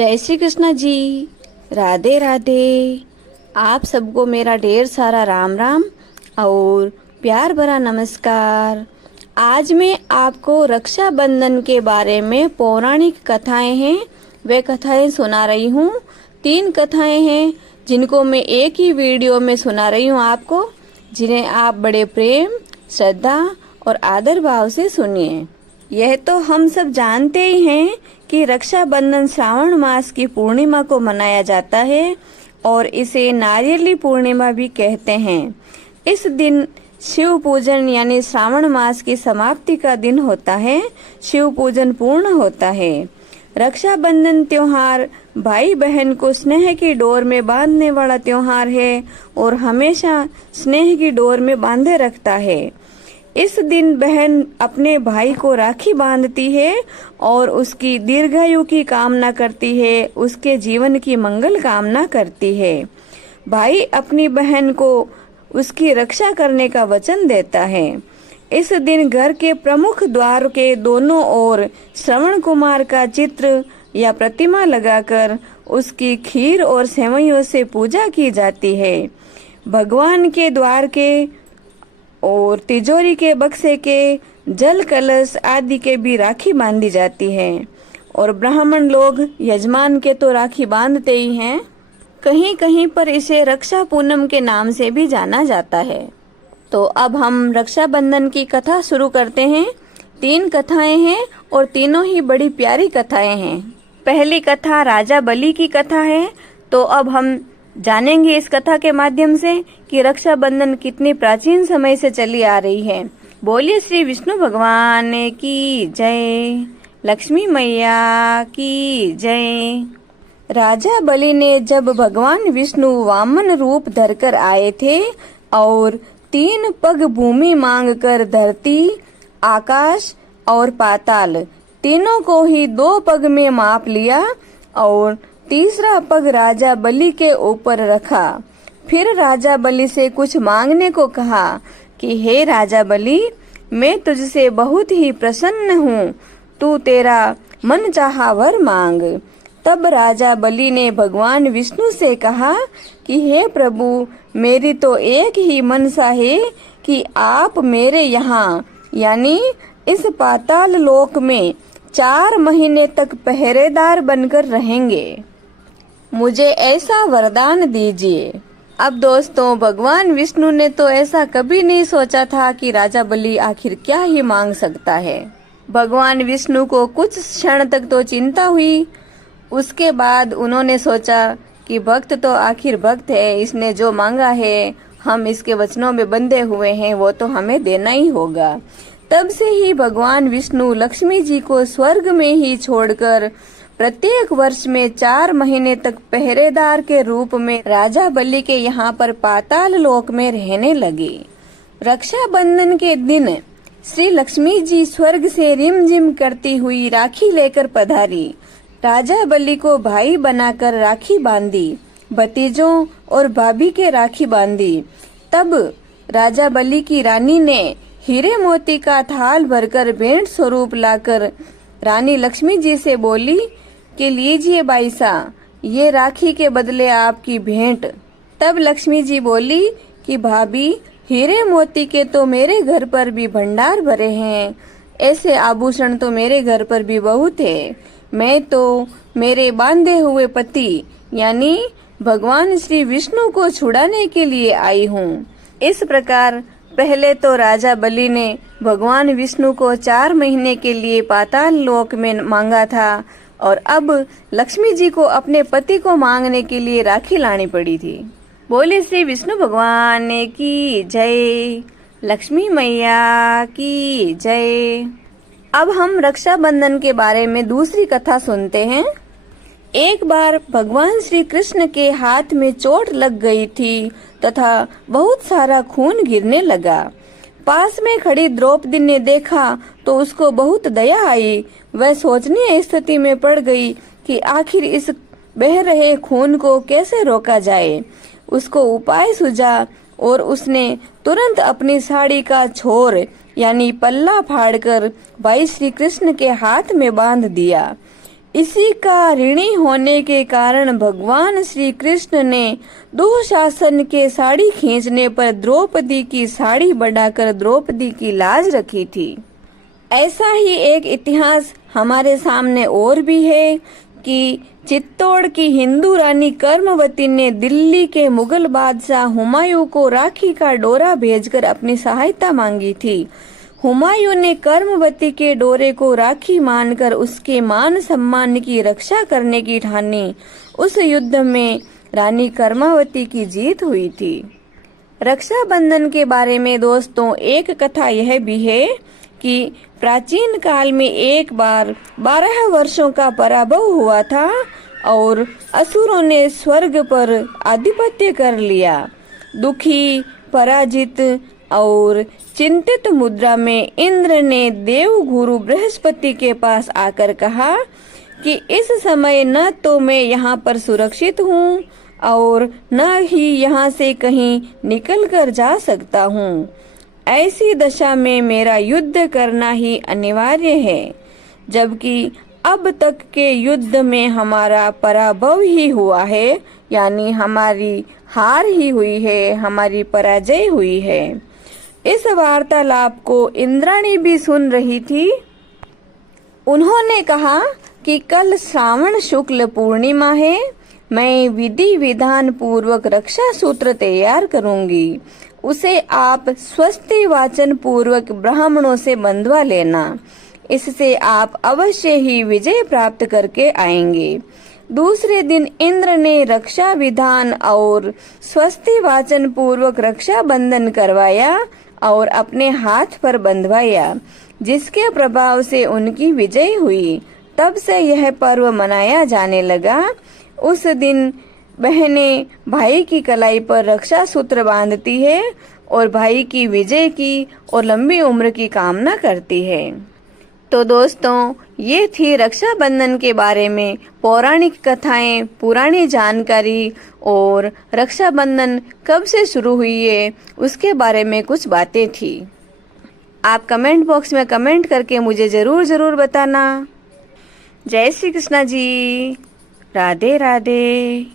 जय श्री कृष्ण जी। राधे राधे। आप सबको मेरा ढेर सारा राम राम और प्यार भरा नमस्कार। आज मैं आपको रक्षाबंधन के बारे में पौराणिक कथाएं हैं वे कथाएं सुना रही हूँ। 3 कथाएं हैं जिनको मैं एक ही वीडियो में सुना रही हूँ आपको, जिन्हें आप बड़े प्रेम, श्रद्धा और आदर भाव से सुनिए। यह तो हम सब जानते ही हैं कि रक्षाबंधन श्रावण मास की पूर्णिमा को मनाया जाता है और इसे नारियली पूर्णिमा भी कहते हैं। इस दिन शिव पूजन यानी श्रावण मास की समाप्ति का दिन होता है। शिव पूजन पूर्ण होता है। रक्षाबंधन त्योहार भाई बहन को स्नेह की डोर में बांधने वाला त्योहार है और हमेशा स्नेह की डोर में बांधे रखता है। इस दिन बहन अपने भाई को राखी बांधती है और उसकी दीर्घायु की कामना करती है, उसके जीवन की मंगल कामना करती है। भाई अपनी बहन को उसकी रक्षा करने का वचन देता है। इस दिन घर के प्रमुख द्वार के दोनों ओर श्रवण कुमार का चित्र या प्रतिमा लगाकर उसकी खीर और सेवइयों से पूजा की जाती है। भगवान के द्वार के और तिजोरी के बक्से के जल कलश आदि के भी राखी बांधी जाती है और ब्राह्मण लोग यजमान के तो राखी बांधते ही हैं। कहीं कहीं पर इसे रक्षा पूनम के नाम से भी जाना जाता है। तो अब हम रक्षाबंधन की कथा शुरू करते हैं। 3 कथाएं हैं और तीनों ही बड़ी प्यारी कथाएं हैं। पहली कथा राजा बलि की कथा है। तो अब हम जानेंगे इस कथा के माध्यम से कि रक्षाबंधन कितनी प्राचीन समय से चली आ रही है। बोलिए श्री विष्णु भगवान की जय, लक्ष्मी मैया की जय। राजा बलि ने जब भगवान विष्णु वामन रूप धरकर आए थे और 3 पग भूमि मांगकर धरती, आकाश और पाताल तीनों को ही 2 पग में माप लिया और तीसरा पग राजा बलि के ऊपर रखा। फिर राजा बलि से कुछ मांगने को कहा कि हे राजा बलि, मैं तुझसे बहुत ही प्रसन्न हूँ, तू तेरा मन चाहा वर मांग। तब राजा बलि ने भगवान विष्णु से कहा कि हे प्रभु, मेरी तो एक ही मनसा है कि आप मेरे यहाँ यानी इस पाताल लोक में 4 महीने तक पहरेदार बनकर रहेंगे। मुझे ऐसा वरदान दीजिए। अब दोस्तों, भगवान विष्णु ने तो ऐसा कभी नहीं सोचा था कि राजा बलि आखिर क्या ही मांग सकता है। भगवान विष्णु को कुछ क्षण तक तो चिंता हुई। उसके बाद उन्होंने सोचा कि भक्त तो आखिर भक्त है, इसने जो मांगा है, हम इसके वचनों में बंधे हुए हैं, वो तो हमें देना ही होगा। तब से ही भगवान विष्णु लक्ष्मी जी को स्वर्ग में ही छोड़कर प्रत्येक वर्ष में 4 महीने तक पहरेदार के रूप में राजा बलि के यहाँ पर पाताल लोक में रहने लगे। रक्षाबंधन के दिन श्री लक्ष्मी जी स्वर्ग से रिमझिम करती हुई राखी लेकर पधारी। राजा बलि को भाई बनाकर राखी बांधी, भतीजों और भाभी के राखी बांधी। तब राजा बलि की रानी ने हीरे मोती का थाल भरकर भेंट स्वरूप लाकर रानी लक्ष्मी जी से बोली कि लीजिए बाईसा, ये राखी के बदले आपकी भेंट। तब लक्ष्मी जी बोली कि भाभी, हीरे मोती के तो मेरे घर पर भी भंडार भरे हैं, ऐसे आभूषण तो मेरे घर पर भी बहुत है। मैं तो मेरे बांधे हुए पति यानी भगवान श्री विष्णु को छुड़ाने के लिए आई हूँ। इस प्रकार पहले तो राजा बलि ने भगवान विष्णु को 4 महीने के लिए पाताल लोक में मांगा था और अब लक्ष्मी जी को अपने पति को मांगने के लिए राखी लानी पड़ी थी। बोले श्री विष्णु भगवान की जय, लक्ष्मी मैया की जय। अब हम रक्षाबंधन के बारे में दूसरी कथा सुनते हैं। एक बार भगवान श्री कृष्ण के हाथ में चोट लग गई थी तथा बहुत सारा खून गिरने लगा। पास में खड़ी द्रौपदी ने देखा तो उसको बहुत दया आई। वह सोचनीय स्थिति में पड़ गई कि आखिर इस बह रहे खून को कैसे रोका जाए। उसको उपाय सूझा और उसने तुरंत अपनी साड़ी का छोर यानी पल्ला फाड़कर भाई श्री कृष्ण के हाथ में बांध दिया। इसी का ऋणी होने के कारण भगवान श्री कृष्ण ने दुशासन के साड़ी खींचने पर द्रौपदी की साड़ी बढ़ाकर द्रौपदी की लाज रखी थी। ऐसा ही एक इतिहास हमारे सामने और भी है कि चित्तौड़ की हिंदू रानी कर्मवती ने दिल्ली के मुगल बादशाह हुमायूं को राखी का डोरा भेजकर अपनी सहायता मांगी थी। हुमायूं ने कर्मवती के डोरे को राखी मानकर उसके मान सम्मान की रक्षा करने की ठानी। उस युद्ध में रानी कर्मवती की जीत हुई थी। रक्षाबंधन के बारे में दोस्तों एक कथा यह भी है कि प्राचीन काल में एक बार 12 वर्षों का पराभव हुआ था और असुरों ने स्वर्ग पर आधिपत्य कर लिया। दुखी, पराजित और चिंतित मुद्रा में इंद्र ने देव गुरु बृहस्पति के पास आकर कहा कि इस समय न तो मैं यहाँ पर सुरक्षित हूँ और न ही यहाँ से कहीं निकल कर जा सकता हूँ। ऐसी दशा में मेरा युद्ध करना ही अनिवार्य है, जबकि अब तक के युद्ध में हमारा पराभव ही हुआ है, यानी हमारी हार ही हुई है, हमारी पराजय हुई है। इस वार्तालाप को इंद्राणी भी सुन रही थी। उन्होंने कहा कि कल श्रावण शुक्ल पूर्णिमा है, मैं विधि विधान पूर्वक रक्षा सूत्र तैयार करूंगी। उसे आप स्वस्ति वाचन पूर्वक ब्राह्मणों से बंधवा लेना। इससे आप अवश्य ही विजय प्राप्त करके आएंगे। दूसरे दिन इंद्र ने रक्षा विधान और स्वस्ति वाचन पूर्वक रक्षा बंधन करवाया और अपने हाथ पर बंधवाया, जिसके प्रभाव से उनकी विजय हुई। तब से यह पर्व मनाया जाने लगा। उस दिन बहनें भाई की कलाई पर रक्षा सूत्र बांधती है और भाई की विजय की और लंबी उम्र की कामना करती है। तो दोस्तों, ये थी रक्षाबंधन के बारे में पौराणिक कथाएं, पुरानी जानकारी और रक्षाबंधन कब से शुरू हुई है उसके बारे में कुछ बातें थी। आप कमेंट बॉक्स में कमेंट करके मुझे जरूर बताना। जय श्री कृष्णा जी। राधे राधे।